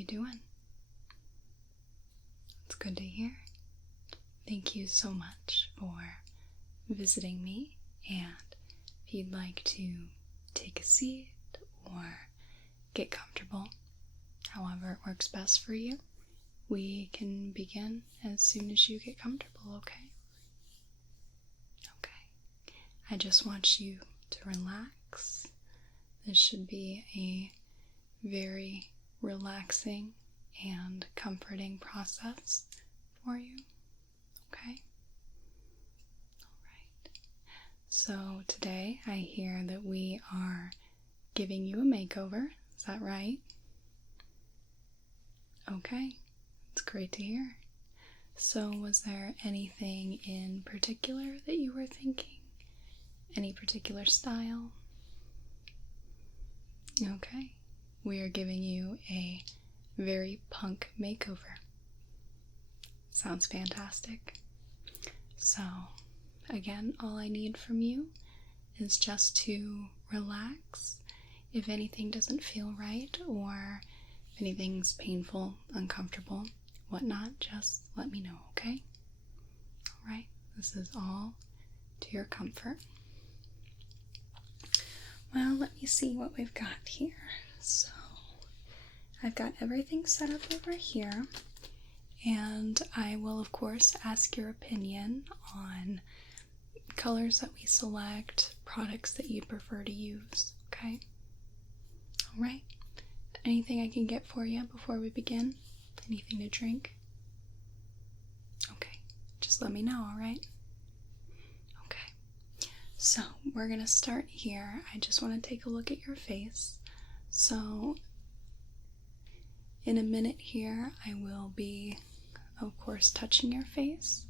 you doing? It's good to hear. Thank you so much for visiting me, and if you'd like to take a seat or get comfortable, however it works best for you, we can begin as soon as you get comfortable, okay? Okay. I just want you to relax. This should be a very relaxing and comforting process for you, okay? Alright. So today I hear that we are giving you a makeover. Is that right? Okay. It's great to hear. So was there anything in particular that you were thinking? Any particular style? Okay. We are giving you a very punk makeover. Sounds fantastic. So, again, all I need from you is just to relax. If anything doesn't feel right or if anything's painful, uncomfortable, whatnot, just let me know, okay? Alright, this is all to your comfort. Well, let me see what we've got here. So, I've got everything set up over here, and I will, of course, ask your opinion on colors that we select, products that you'd prefer to use, okay? Alright, anything I can get for you before we begin? Anything to drink? Okay, just let me know, alright? Okay, so we're gonna start here. I just want to take a look at your face. So, in a minute here, I will be, of course, touching your face.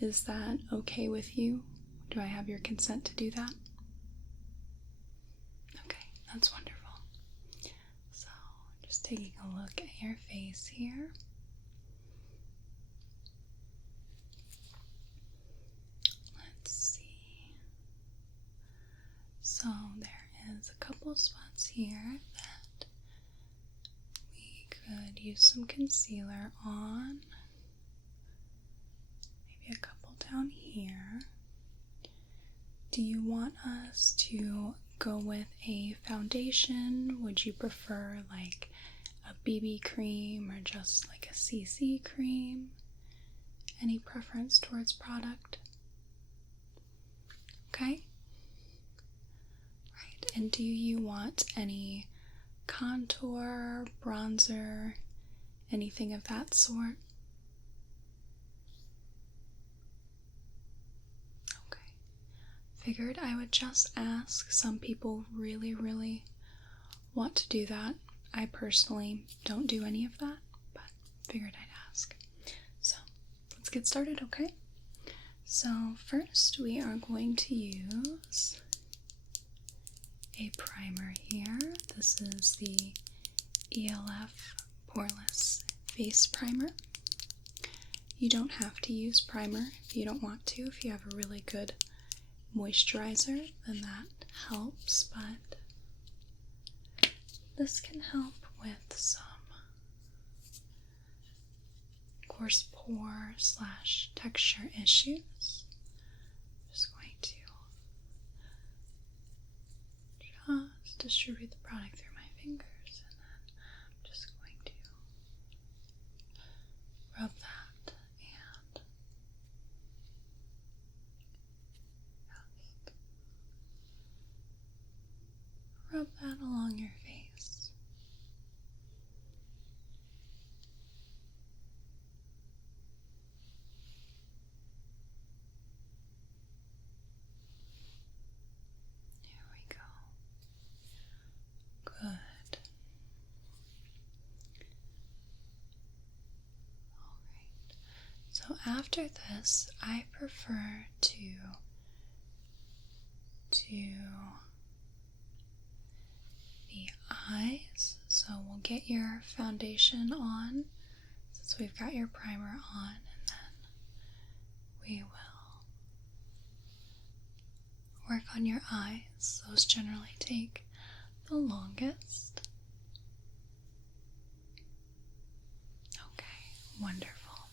Is that okay with you? Do I have your consent to do that? Okay, that's wonderful. So, just taking a look at your face here. Let's see. So, there is a couple spots here that we could use some concealer on. Maybe a couple down here. Do you want us to go with a foundation? Would you prefer like a BB cream or just like a CC cream? Any preference towards product? Okay. Right, and do you want any contour, bronzer, anything of that sort? Okay. Figured I would just ask. Some people really want to do that. I personally don't do any of that, but figured I'd ask. So, let's get started, okay? So, first we are going to use a primer here. This is the ELF Poreless Face Primer. You don't have to use primer if you don't want to. If you have a really good moisturizer, then that helps, but this can help with some, of course, pore / texture issues. Just going to just distribute the product through my fingers, and then I'm just going to rub that and just rub that along your face. There we go. Good. Alright. So after this, I prefer to do the eyes. So we'll get your foundation on since we've got your primer on, and then we will work on your eyes. Those generally take the longest. Wonderful.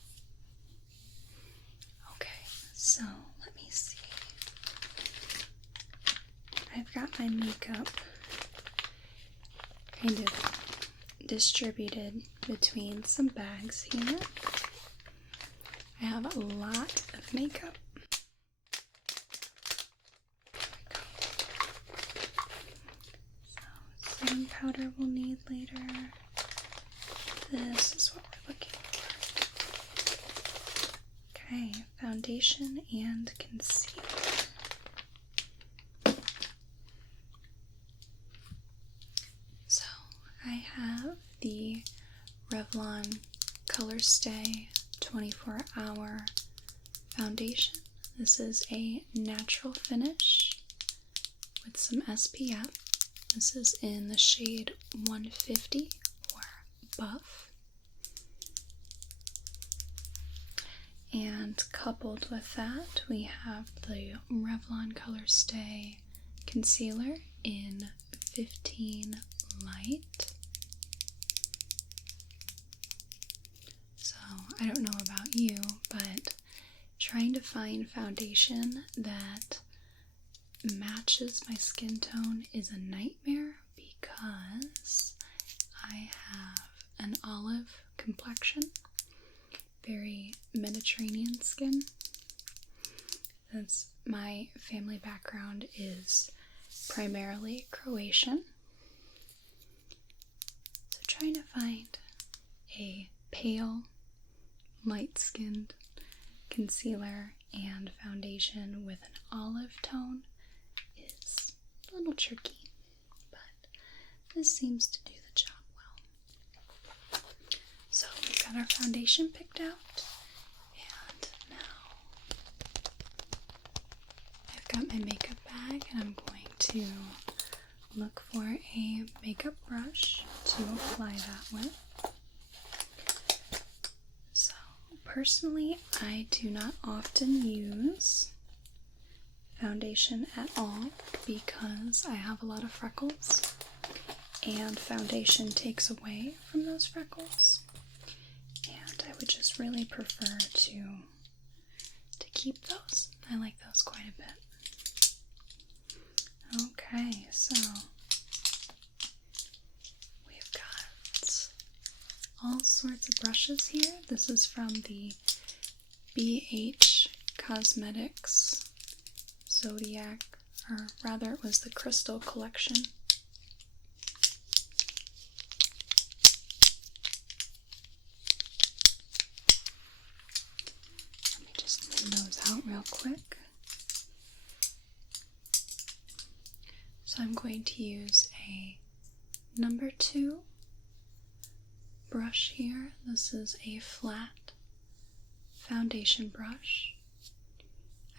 Okay, so let me see. I've got my makeup kind of distributed between some bags here. I have a lot of makeup. So, setting powder we'll need later. This is what we're looking for. Okay, foundation and concealer. So, I have the Revlon Color Stay 24-hour foundation. This is a natural finish with some SPF. This is in the shade 150 or Buff. And coupled with that, we have the Revlon Color Stay Concealer in 15 Light. So, I don't know about you, but trying to find foundation that matches my skin tone is a nightmare because I have an olive complexion, very Mediterranean skin. Since my family background is primarily Croatian, so trying to find a pale, light-skinned concealer and foundation with an olive tone is a little tricky, but this seems to do the job well. So we've got our foundation picked out, and now I've got my makeup bag, and I'm going to look for a makeup brush to apply that with. So personally, I do not often use foundation at all because I have a lot of freckles, and foundation takes away from those freckles, and I would just really prefer to keep those. I like those quite a bit. Okay, so we've got all sorts of brushes here. This is from the BH Cosmetics Zodiac, or rather it was the Crystal Collection. Let me just thin those out real quick. So I'm going to use a number 2 brush here. This is a flat foundation brush.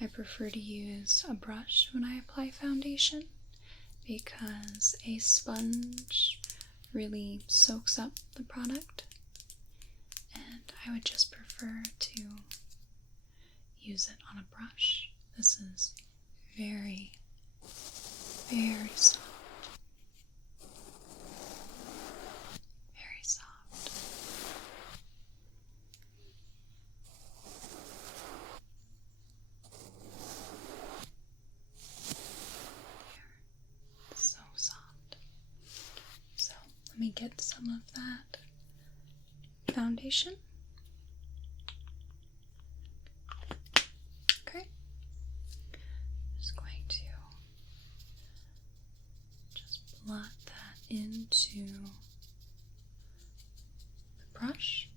I prefer to use a brush when I apply foundation because a sponge really soaks up the product, and I would just prefer to use it on a brush. This is very, very soft. Very soft. There. So soft. So let me get some of that foundation. Okay. Just going to blot that into the brush,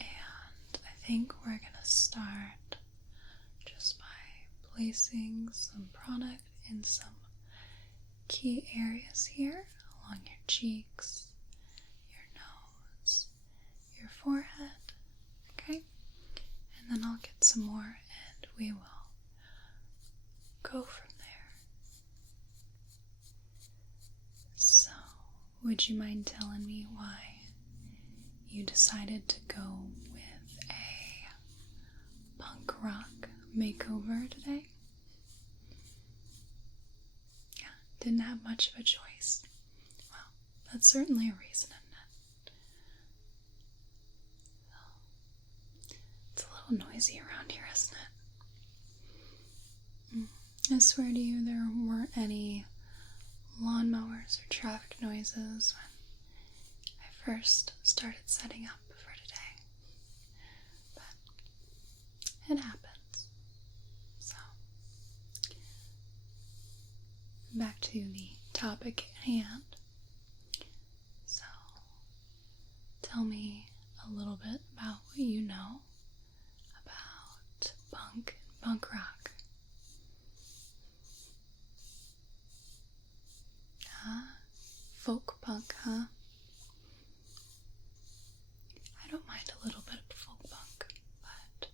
and I think we're going to start just by placing some product in some key areas here along your cheeks, your nose, your forehead, okay? And then I'll get some more and we will go from there. So, would you mind telling me why you decided to go with a punk rock makeover today? Yeah, didn't have much of a choice. Well, that's certainly a reason, isn't it? little noisy around here, isn't it? I swear to you, there weren't any lawnmowers or traffic noises when I first started setting up for today. But it happens. So, back to the topic at hand. So, tell me a little bit about what you know about punk and punk rock. Folk punk, huh? I don't mind a little bit of folk punk, but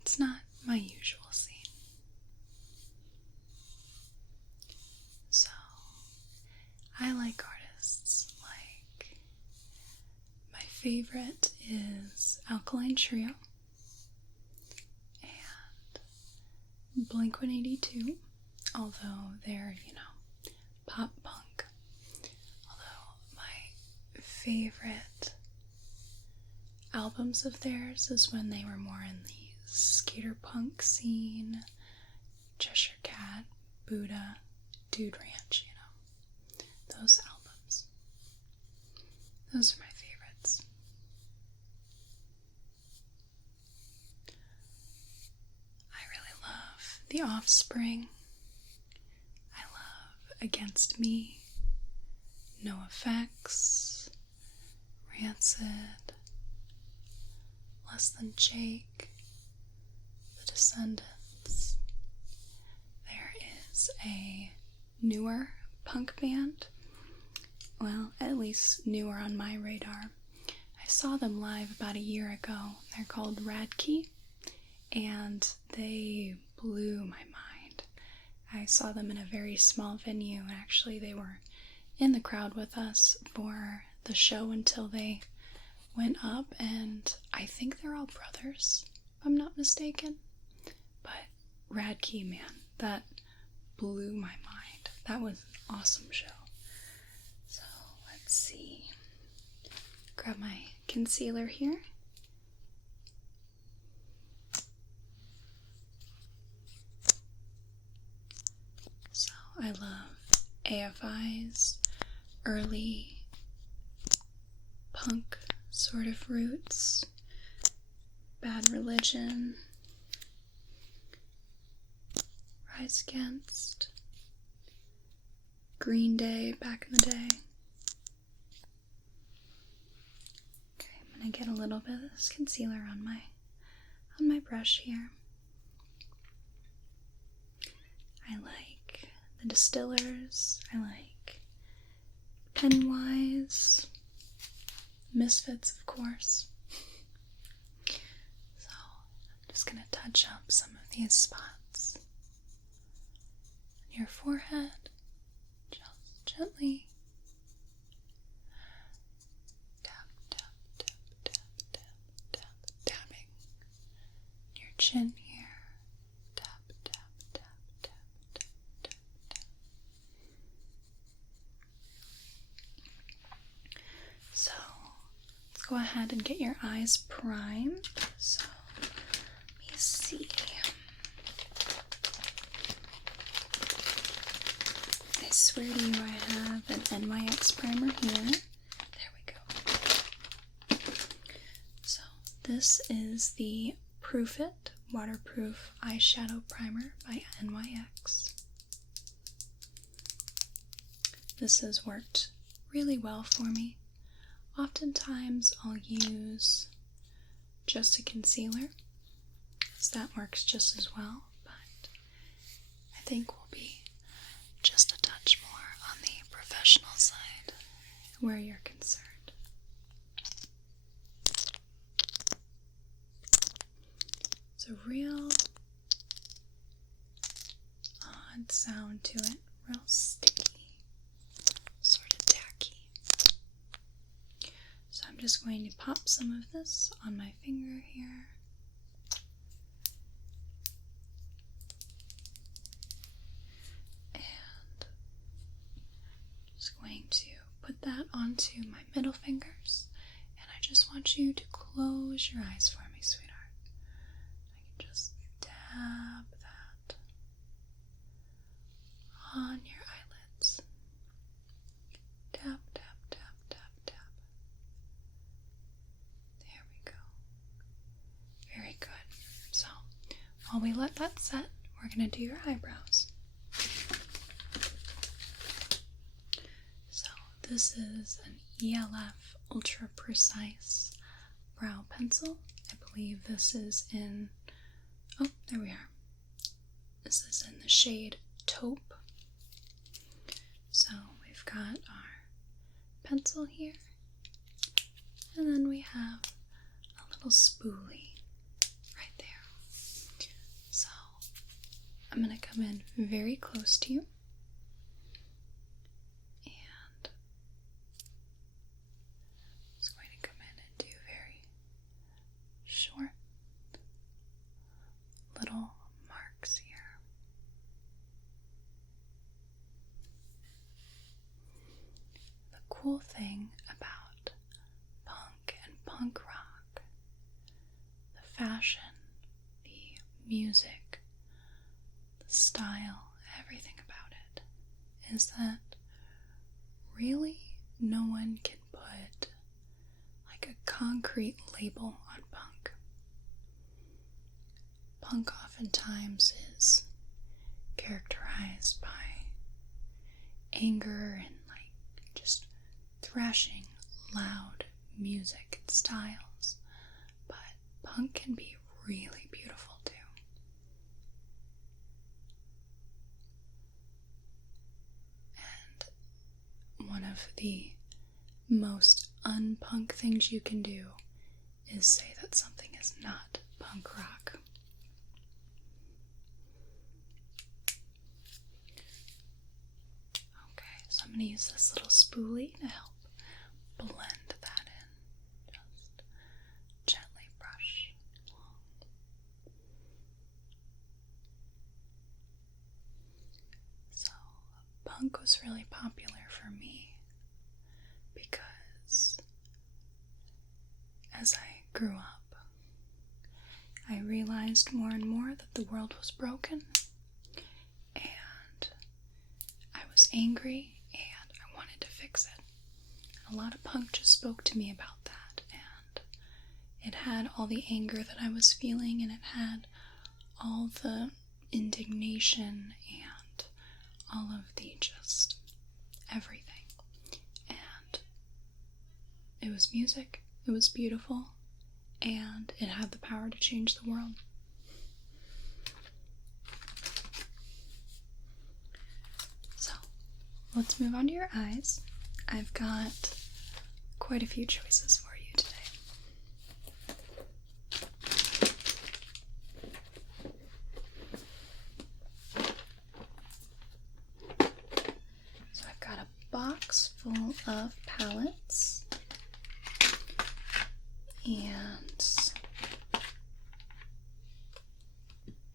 it's not my usual scene. So, I like artists like, my favorite is Alkaline Trio and Blink-182. Although they're, pop punk. Although my favorite albums of theirs is when they were more in the skater punk scene, Cheshire Cat, Buddha, Dude Ranch, those albums. Those are my favorites. I really love The Offspring. Against Me, No Effects, Rancid, Less Than Jake, The Descendants. There is a newer punk band, well, at least newer on my radar. I saw them live about a year ago. They're called Radkey, and they blew my mind. I saw them in a very small venue. Actually, they were in the crowd with us for the show until they went up, and I think they're all brothers, if I'm not mistaken. But Radkey, man, that blew my mind. That was an awesome show. So, let's see. Grab my concealer here. I love AFI's early punk sort of roots, Bad Religion, Rise Against, Green Day back in the day. Okay, I'm gonna get a little bit of this concealer on my brush here. I like the Distillers, I like Pennywise, Misfits, of course. So, I'm just going to touch up some of these spots on your forehead, just gently. Tap, tap, tap, tap, tap, tap, tapping your chin here. Go ahead and get your eyes primed. So, let me see. I swear to you, I have an NYX primer here. There we go. So, this is the Proof It Waterproof Eyeshadow Primer by NYX. This has worked really well for me. Oftentimes I'll use just a concealer, as that works just as well, but I think we'll be just a touch more on the professional side where you're concerned. It's a real odd sound to it, real sticky. I'm just going to pop some of this on my finger here. And just going to put that onto my middle fingers. And I just want want you to close your eyes for me, sweetheart. I can just dab that on your eyelids. Tap, tap, tap, tap, tap. There we go. Very good. So, while we let that set, we're going to do your eyebrows. So, this is an ELF Ultra Precise Brow Pencil. I believe this is in, oh, there we are. This is in the shade Taupe. So, we've got our pencil here, and then we have a little spoolie right there. So I'm going to come in very close to you, and I'm just going to come in and do very short little marks here. The cool thing about punk and punk rock, the fashion, the music, the style, everything about it, is that really no one can put like a concrete label on punk. Punk oftentimes is characterized by anger and like just thrashing loud music and styles, but punk can be really beautiful too. And one of the most unpunk things you can do is say that something is not punk rock. Okay, so I'm going to use this little spoolie to help blend that in. Just gently brush along. So, punk was really popular for me because as I grew up, I realized more and more that the world was broken, and I was angry, and I wanted to fix it. And a lot of punk just spoke to me about that, and it had all the anger that I was feeling, and it had all the indignation and all of the just everything. And it was music, it was beautiful, and it had the power to change the world. So, let's move on to your eyes. I've got quite a few choices for you today. So I've got a box full of palettes, and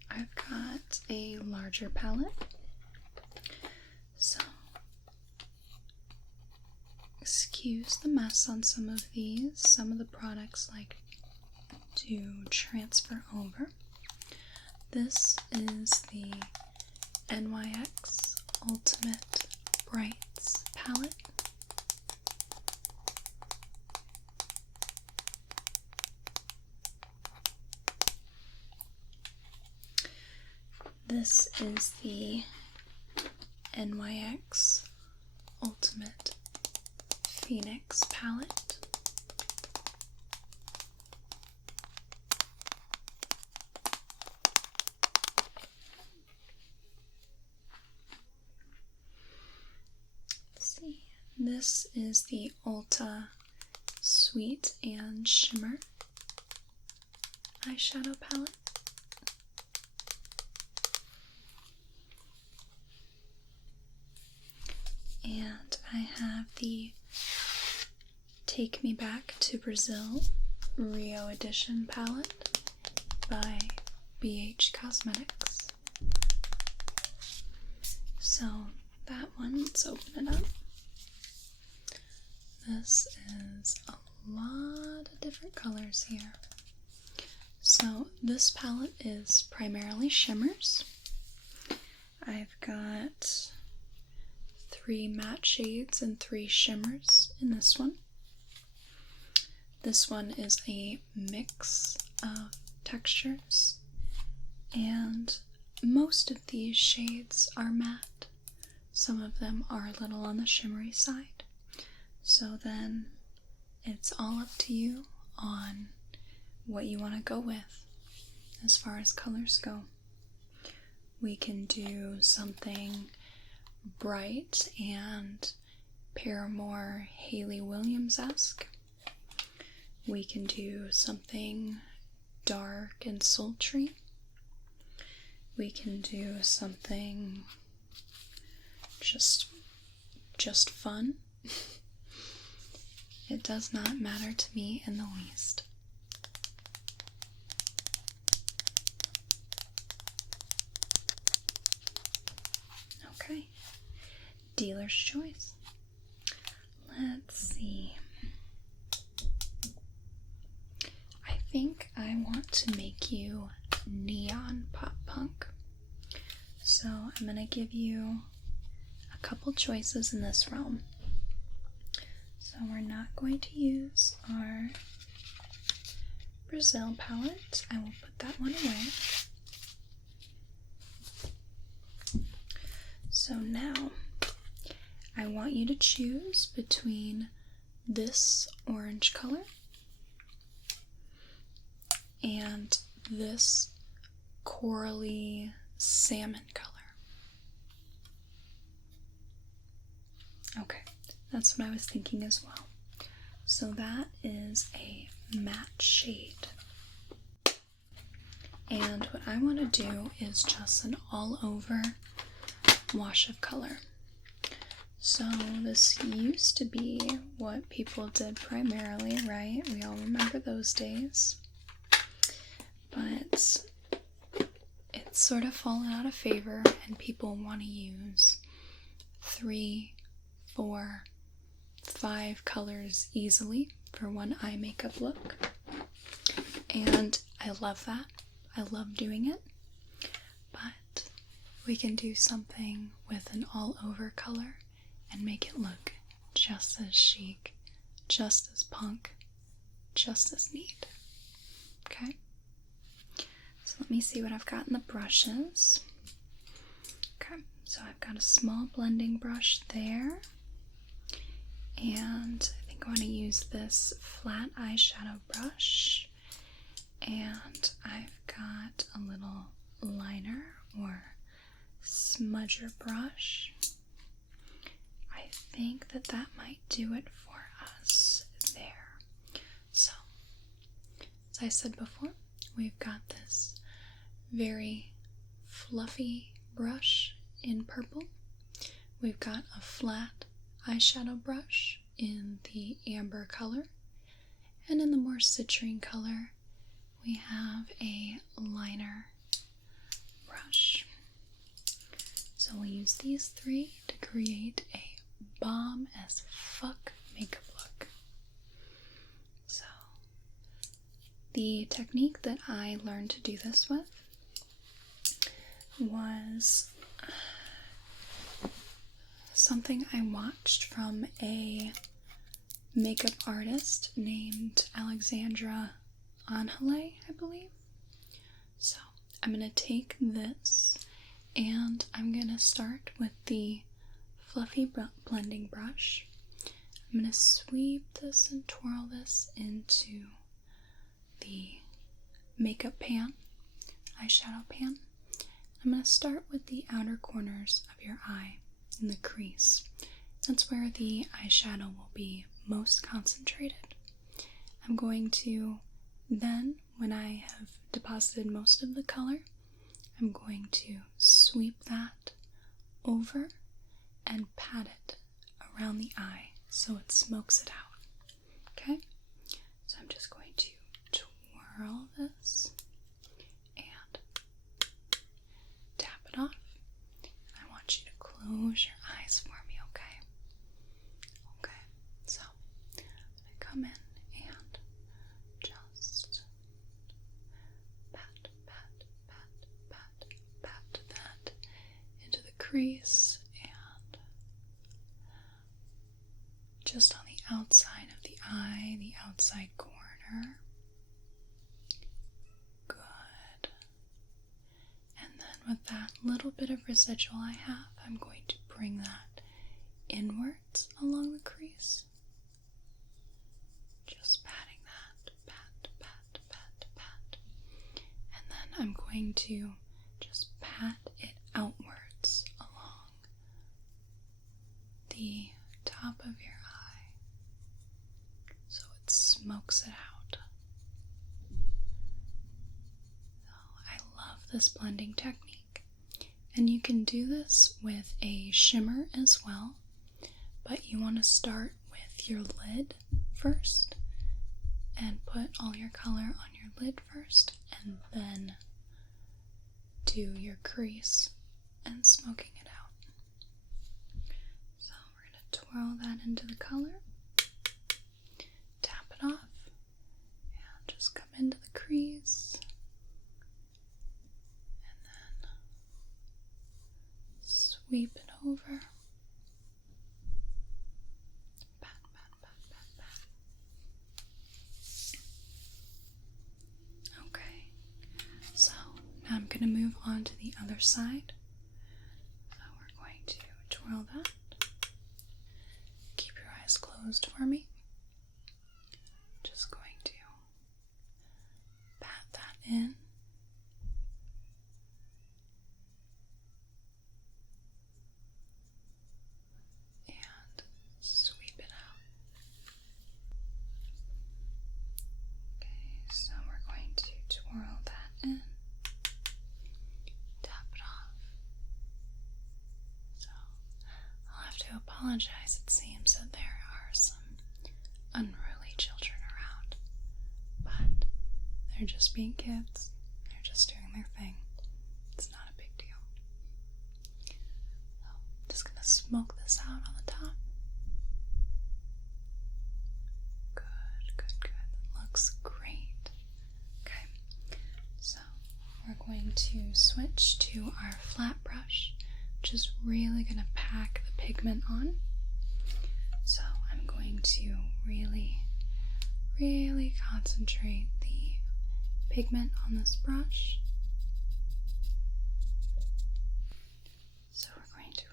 I've got a larger palette. So excuse the mess on some of these. Some of the products like to transfer over. This is the NYX Ultimate Brights palette. This is the NYX Ultimate Phoenix palette. Let's see. This is the Ulta Sweet and Shimmer eyeshadow palette. And I have the Take Me Back to Brazil Rio Edition palette by BH Cosmetics. So that one, let's open it up. This is a lot of different colors here. So this palette is primarily shimmers. I've got 3 matte shades and 3 shimmers in this one. This one is a mix of textures, and most of these shades are matte. Some of them are a little on the shimmery side. So then it's all up to you on what you want to go with as far as colors go. We can do something bright and Paramore Hayley Williams-esque. We can do something dark and sultry. We can do something just fun. It does not matter to me in the least. Okay, dealer's choice. Let's see. I think I want to make you neon pop punk. So I'm going to give you a couple choices in this realm. So we're not going to use our Brazil palette. I will put that one away. So now I want you to choose between this orange color and this corally salmon color. Okay, that's what I was thinking as well. So that is a matte shade. And what I want to do is just an all-over wash of color. So this used to be what people did primarily, right? We all remember those days. But it's sort of fallen out of favor, and people want to use 3, 4, 5 colors easily for one eye makeup look. And I love that. I love doing it. But we can do something with an all-over color and make it look just as chic, just as punk, just as neat. Okay? So let me see what I've got in the brushes. Okay, so I've got a small blending brush there. And I think I want to use this flat eyeshadow brush. And I've got a little liner or smudger brush. I think that might do it for us there. So, as I said before, we've got this very fluffy brush in purple. We've got a flat eyeshadow brush in the amber color. And in the more citrine color, we have a liner brush. So we'll use these 3 to create a bomb as fuck makeup look. So the technique that I learned to do this with was something I watched from a makeup artist named Alexandra Anhale, I believe. So I'm going to take this and I'm going to start with the fluffy blending brush. I'm going to sweep this and twirl this into the makeup pan, eyeshadow pan. I'm going to start with the outer corners of your eye in the crease. That's where the eyeshadow will be most concentrated. I'm going to then, when I have deposited most of the color, I'm going to sweep that over and pat it around the eye so it smokes it out. Okay? So I'm just going to twirl this and tap it off. I want you to close your eyes for me, okay? Okay, so I'm going to come in outside of the eye, the outside corner. Good. And then with that little bit of residual I have, I'm going to bring that inwards along the crease. Just patting that, pat, pat, pat, pat. And then I'm going to just pat it outwards along the top of your eye so it smokes it out. So I love this blending technique, and you can do this with a shimmer as well, but you want to start with your lid first and put all your color on your lid first, and then do your crease and smoking it out. So we're going to twirl that into the color, tap it off, and just come into the crease, and then sweep it over. Pat, pat, pat, pat, pat. Okay, so now I'm going to move on to the other side. So we're going to twirl that. Keep your eyes closed for me. Just going to pat that in. And sweep it out. Okay, so we're going to twirl that in. Tap it off. So I'll have to apologize. It seems that there are some unruly children around, but they're just being kids. They're just doing their thing. It's not a big deal. So I'm just gonna smoke this out on the top. Good, good, good. That looks great. Okay, so we're going to switch to our flat brush, which is really going to pack the pigment on. So I'm going to really, really concentrate the pigment on this brush. So we're going to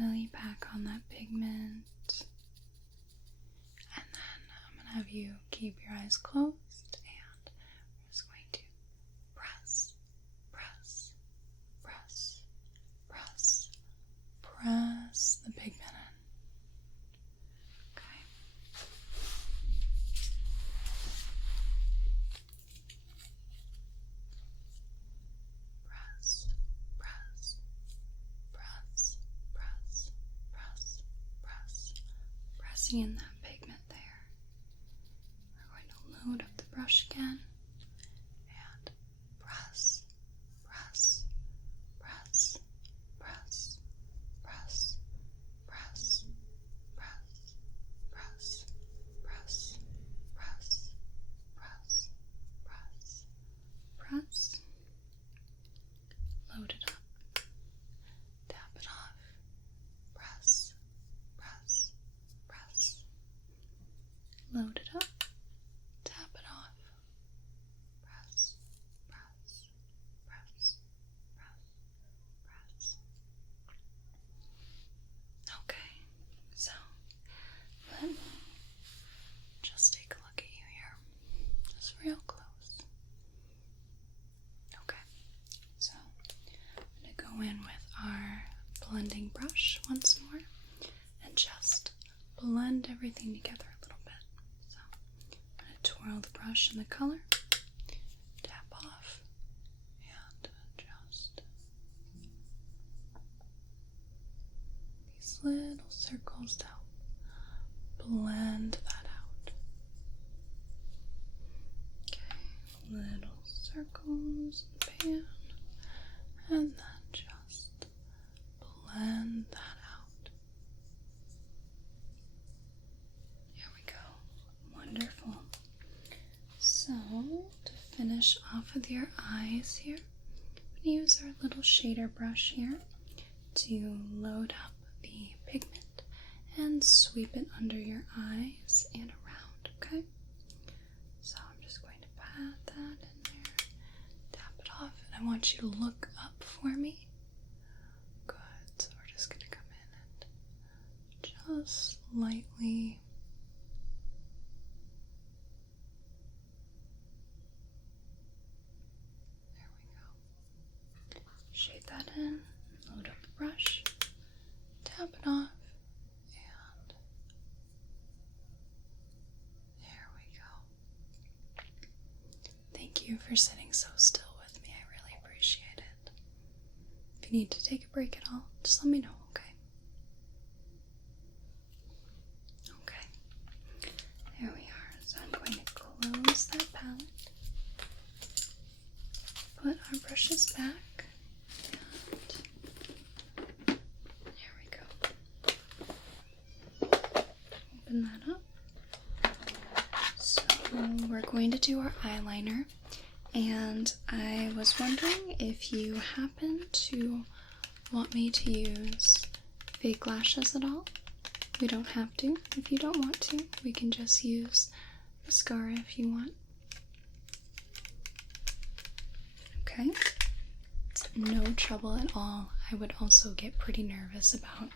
really pack on that pigment. And then I'm going to have you keep your eyes closed, and we're just going to press, press, press, press, press the pigment in. Okay. Press, press, press, press, press, press. Pressing in that pigment there. We're going to load up the brush again and press, press, press, press, press, press, press, press, press, press, press, press, press. Load it up. Tap it off. Press, press, press. Load it up. Tap it off. Press, press, press, press, press. Okay, so let me just take a look at you here. Just real close. Okay, so I'm going to go in with our blending brush once more and just blend everything together a little bit. So I'm going to twirl the brush in the color, tap off, and just these little circles to help blend that out. Okay, little circles in the pan, and then just blend that out. Here we go. Wonderful. So, to finish off with your eyes here, I'm going to use our little shader brush here to load up the pigment and sweep it under your eyes and around, okay? So I'm just going to pat that in there, tap it off, and I want you to look up for me. Good. So we're just going to come in and just lightly shade that in, load up the brush, tap it off, and there we go. Thank you for sitting so still with me. I really appreciate it. If you need to take a break at all, just let me know, okay? Okay. There we are. So I'm going to close that palette, put our brushes back. Open that up. So we're going to do our eyeliner, and I was wondering if you happen to want me to use fake lashes at all. We don't have to. If you don't want to, we can just use mascara if you want. Okay? No trouble at all. I would also get pretty nervous about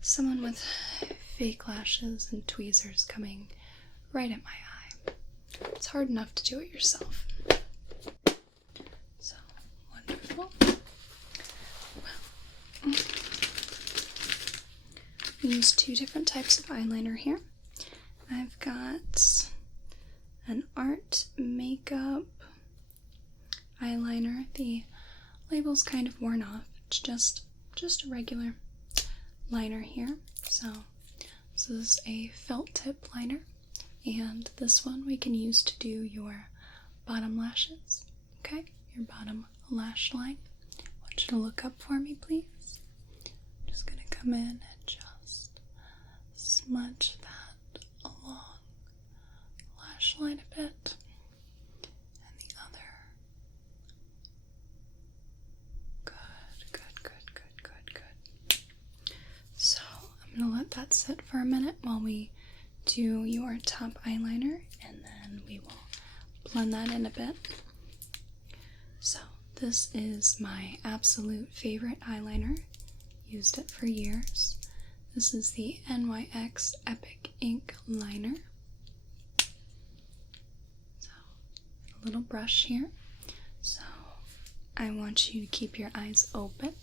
someone with fake lashes and tweezers coming right at my eye. It's hard enough to do it yourself. So, wonderful. Well, we use two different types of eyeliner here. I've got an art makeup eyeliner. The label's kind of worn off. It's just a regular liner here. So this is a felt tip liner, and this one we can use to do your bottom lashes. Okay, your bottom lash line. I want you to look up for me, please. I'm just gonna come in and just smudge that along lash line a bit, and the other. Good. So I'm gonna let that sit for a minute while we do your top eyeliner, and then we will blend that in a bit. So this is my absolute favorite eyeliner. Used it for years. This is the NYX Epic Ink Liner. So a little brush here. So I want you to keep your eyes open,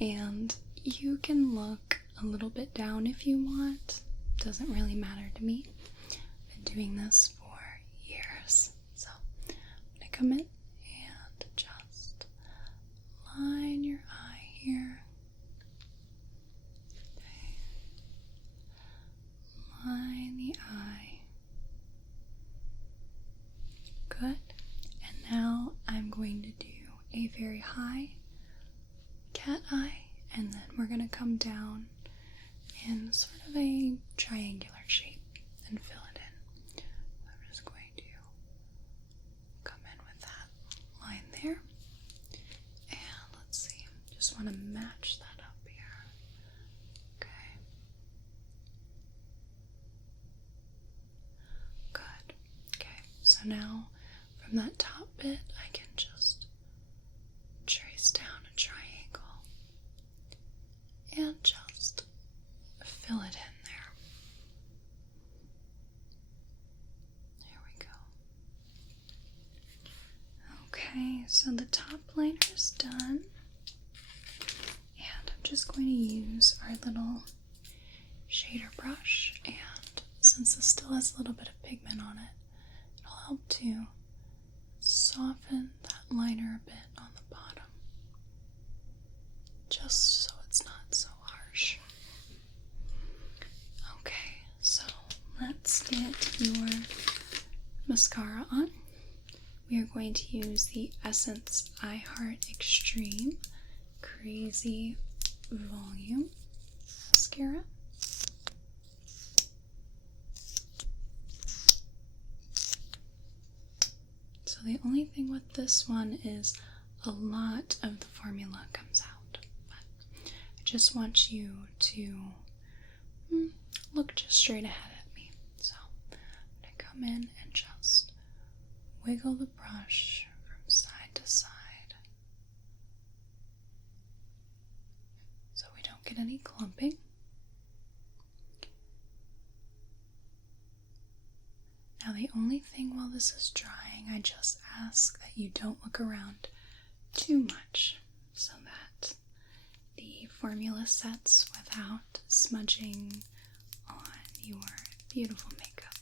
and you can look a little bit down if you want. Doesn't really matter to me. I've been doing this for years. So I'm gonna come in and just line your eye here. Okay. Line the eye. Good. And now I'm going to do a very high cat eye, and then we're going to come down in sort of a triangular shape and fill it in. I'm just going to come in with that line there, and let's see, just want to match that up here. Okay. Good. Okay, so now from that top bit I can just trace down a triangle and just fill it in there. There we go. Okay, so the top liner is done, and I'm just going to use our little shader brush, and since this still has a little bit of pigment on it, it'll help to soften that liner a bit on the bottom, just so it's not so harsh. Okay, so let's get your mascara on. We are going to use the Essence I Heart Extreme Crazy Volume Mascara. So the only thing with this one is a lot of the formula comes out, but I just want you to look just straight ahead at me. So I'm going to come in and just wiggle the brush from side to side so we don't get any clumping. Now the only thing while this is drying, I just ask that you don't look around too much so that the formula sets without smudging on your beautiful makeup.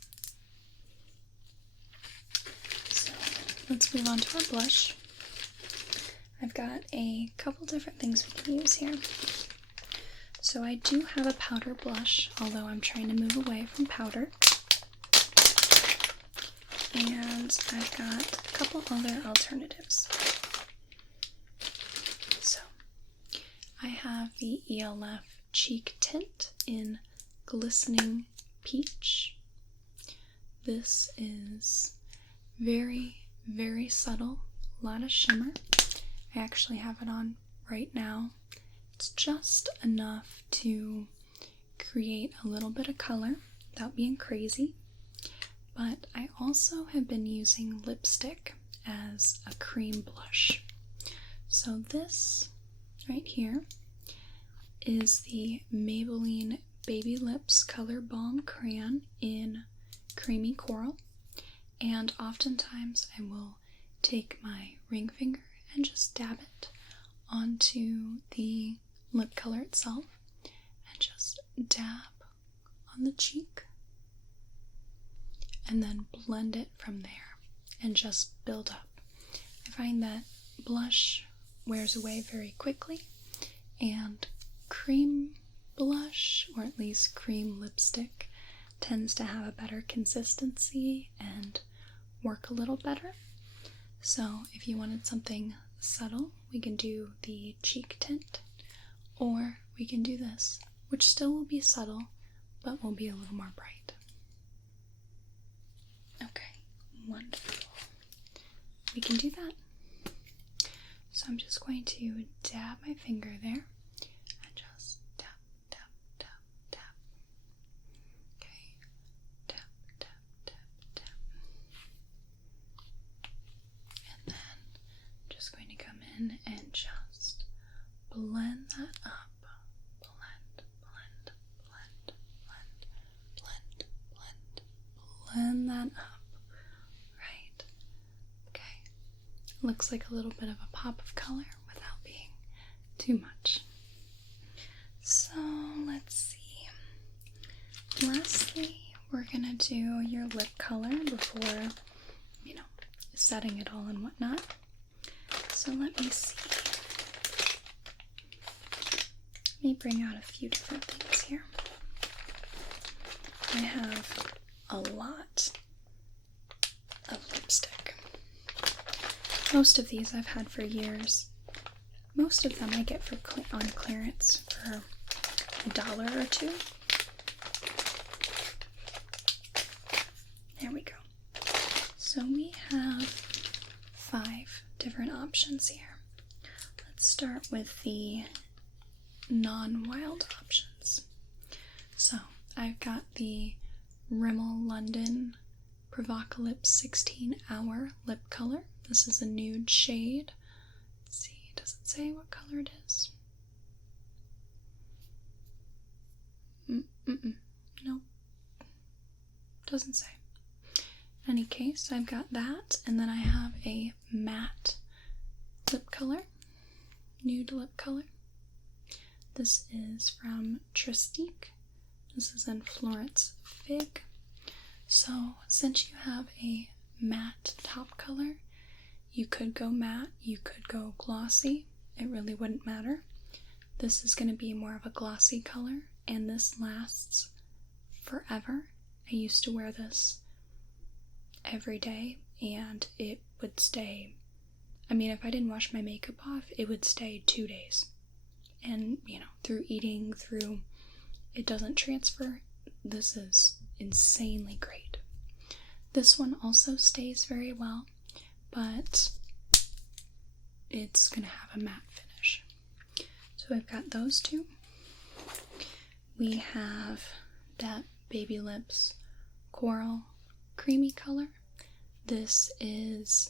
So let's move on to our blush. I've got a couple different things we can use here. So I do have a powder blush, although I'm trying to move away from powder. And I've got a couple other alternatives. So I have the ELF Cheek Tint in Glistening Peach. This is very, very subtle, a lot of shimmer. I actually have it on right now. It's just enough to create a little bit of color without being crazy. But I also have been using lipstick as a cream blush. So this right here is the Maybelline Baby Lips Color Balm Crayon in Creamy Coral. And oftentimes I will take my ring finger and just dab it onto the lip color itself and just dab on the cheek. And then blend it from there and just build up. I find that blush wears away very quickly, and cream blush, or at least cream lipstick, tends to have a better consistency and work a little better. So if you wanted something subtle, we can do the cheek tint, or we can do this, which still will be subtle, but will be a little more bright. Okay, wonderful. We can do that. So I'm just going to dab my finger there and just tap, tap, tap, tap. Okay, tap, tap, tap, tap. And then I'm just going to come in and just blend that up. Blend that up. Right. Okay. Looks like a little bit of a pop of color without being too much. So let's see. Lastly, we're gonna do your lip color before, setting it all and whatnot. So let me see. Let me bring out a few different things here. I have a lot of lipstick. Most of these I've had for years. Most of them I get for on clearance for $1 or $2. There we go. So we have 5 different options here. Let's start with the non-wild options. So I've got the Rimmel London Provocalips 16 Hour Lip Color. This is a nude shade. Let's see, does it say what color it is? Nope. Doesn't say. In any case, I've got that, and then I have a matte lip color, nude lip color. This is from Tristique. This is in Florence Fig. So since you have a matte top color, you could go matte, you could go glossy. It really wouldn't matter. This is going to be more of a glossy color, and this lasts forever. I used to wear this every day, and it would stay. If I didn't wash my makeup off, it would stay 2 days. And, through eating, it doesn't transfer. This is insanely great. This one also stays very well, but it's going to have a matte finish. So I've got those two. We have that Baby Lips Coral Creamy color. This is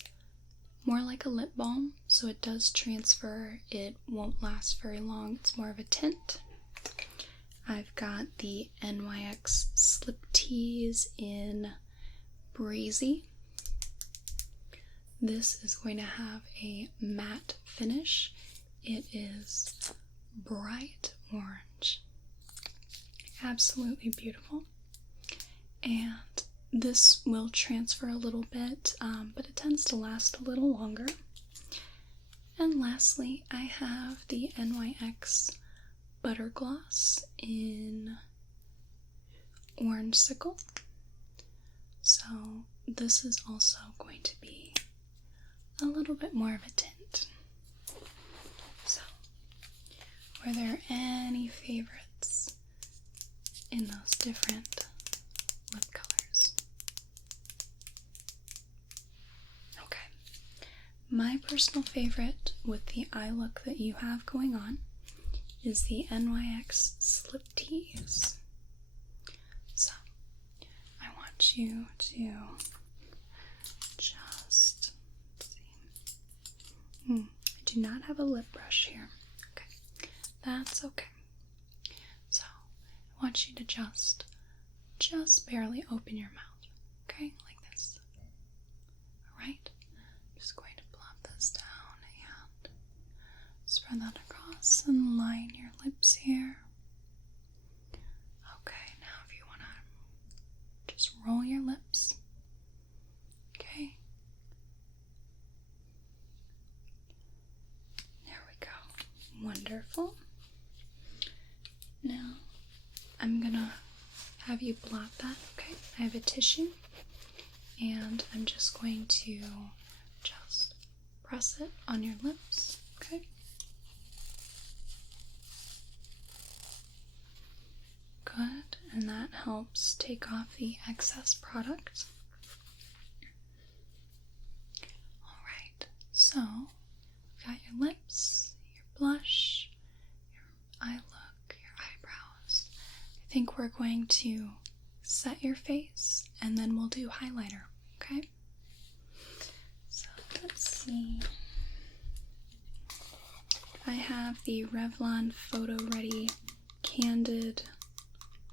more like a lip balm, so it does transfer. It won't last very long. It's more of a tint. I've got the NYX Slip Tease in Breezy. This is going to have a matte finish. It is bright orange. Absolutely beautiful. And this will transfer a little bit, but it tends to last a little longer. And lastly, I have the NYX Butter Gloss in Orange Sickle. So this is also going to be a little bit more of a tint. So, were there any favorites in those different lip colors? Okay. My personal favorite with the eye look that you have going on is the NYX Slip Tease. So, I want you to just see. I do not have a lip brush here. Okay, that's okay. So, I want you to just barely open your mouth. Okay, like this. Alright? I'm just going to plop this down and spread that across and line your lips here. Okay, now if you want to just roll your lips. Okay. There we go. Wonderful. Now, I'm gonna have you blot that, okay? I have a tissue, and I'm just going to just press it on your lips, okay? Good, and that helps take off the excess product. Alright, so we've got your lips, your blush, your eye look, your eyebrows. I think we're going to set your face and then we'll do highlighter, okay? So let's see. I have the Revlon Photo Ready Candid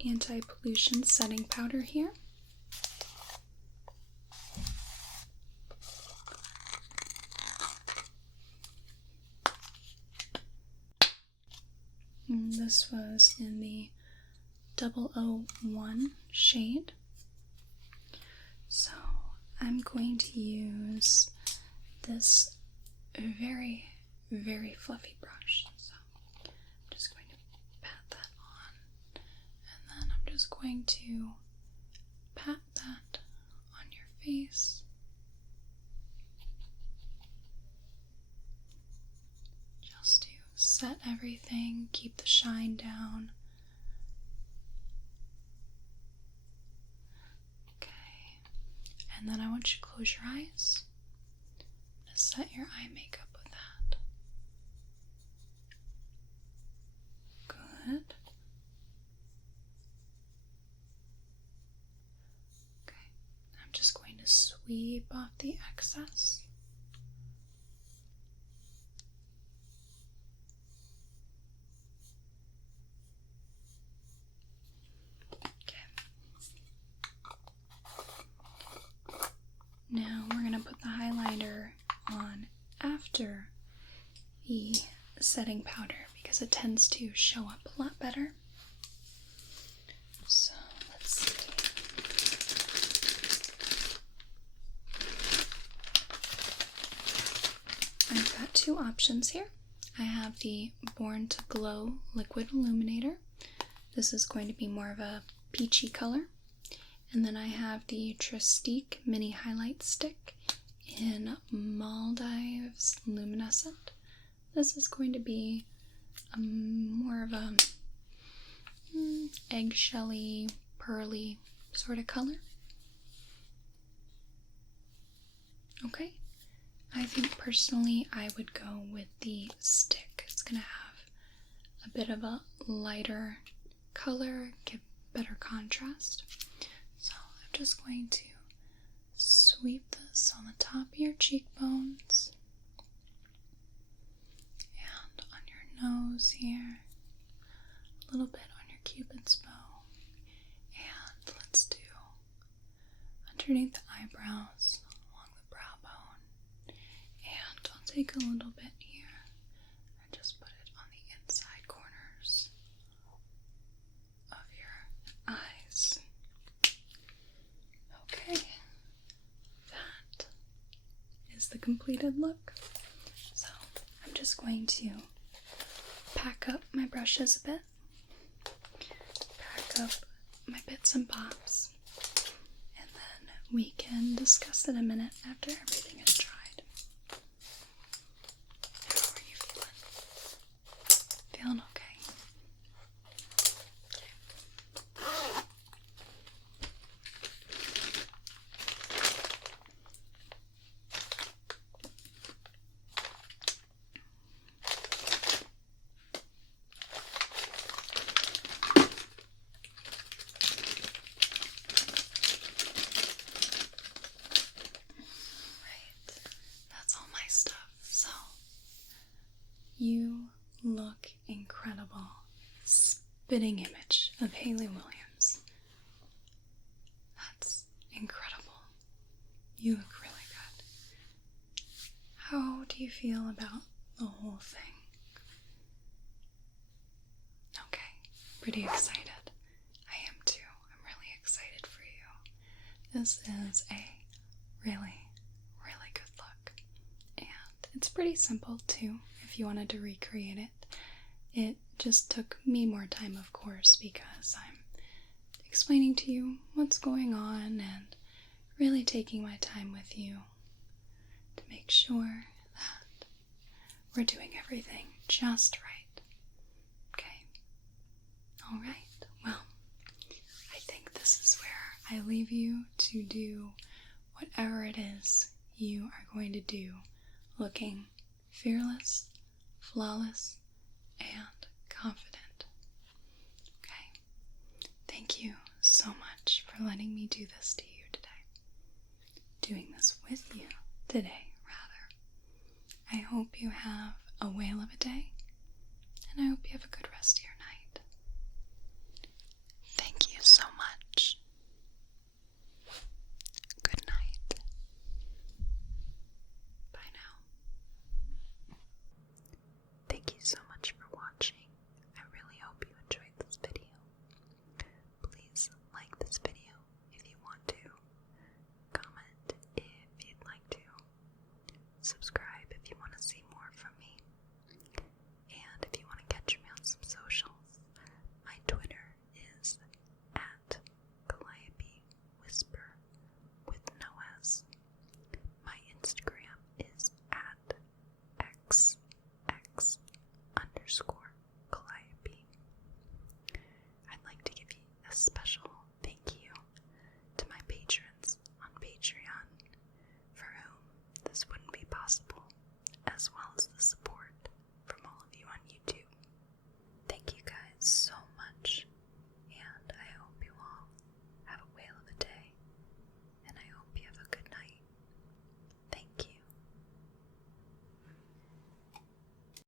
Anti-Pollution Setting Powder here. And this was in the 001 shade. So I'm going to use this very, very fluffy brush. So I'm just going to pat that on, and then I'm just going to pat that on your face. Just to set everything, keep the shine down. And then I want you to close your eyes. I'm going to set your eye makeup with that. Good. Okay. I'm just going to sweep off the excess. Now we're going to put the highlighter on after the setting powder because it tends to show up a lot better. So let's see. I've got two options here. I have the Born to Glow Liquid Illuminator. This is going to be more of a peachy color. And then I have the Tristique Mini Highlight Stick in Maldives Luminescent. This is going to be more of a eggshelly, pearly sort of color. Okay, I think personally I would go with the stick. It's going to have a bit of a lighter color, give better contrast. So I'm just going to sweep this on the top of your cheekbones and on your nose here, a little bit on your cupid's bow, and let's do underneath the eyebrows along the brow bone, and I'll take a little bit here and just put it on the inside corners of your eyes. Okay, that is the completed look. So I'm just going to pack up my brushes a bit, pack up my bits and bobs, and then we can discuss it a minute after everything is dried. How are you feeling? Feeling okay? You look incredible. Spitting image of Hayley Williams. That's incredible. You look really good. How do you feel about the whole thing? Okay, pretty excited. I am too. I'm really excited for you. This is a really, really good look. And it's pretty simple too. If you wanted to recreate it, it just took me more time, of course, because I'm explaining to you what's going on and really taking my time with you to make sure that we're doing everything just right. Okay? Alright, well, I think this is where I leave you to do whatever it is you are going to do, looking fearless, flawless, and confident. Okay? Thank you so much for letting me do this to you today. Doing this with you today, rather. I hope you have a whale of a day, and I hope you have a good rest of your night. Thank you so much. Good night. Bye now. Thank you so much for watching. I really hope you enjoyed this video. Please like this video if you want to. Comment if you'd like to. Subscribe if you want to see more from me. And if you want to catch me on some socials, my Twitter is at Calliope Whisper with no S. My Instagram is at XX_Calliope. I'd like to give you a special thank you to my patrons on Patreon, for whom this wouldn't be possible, as well as the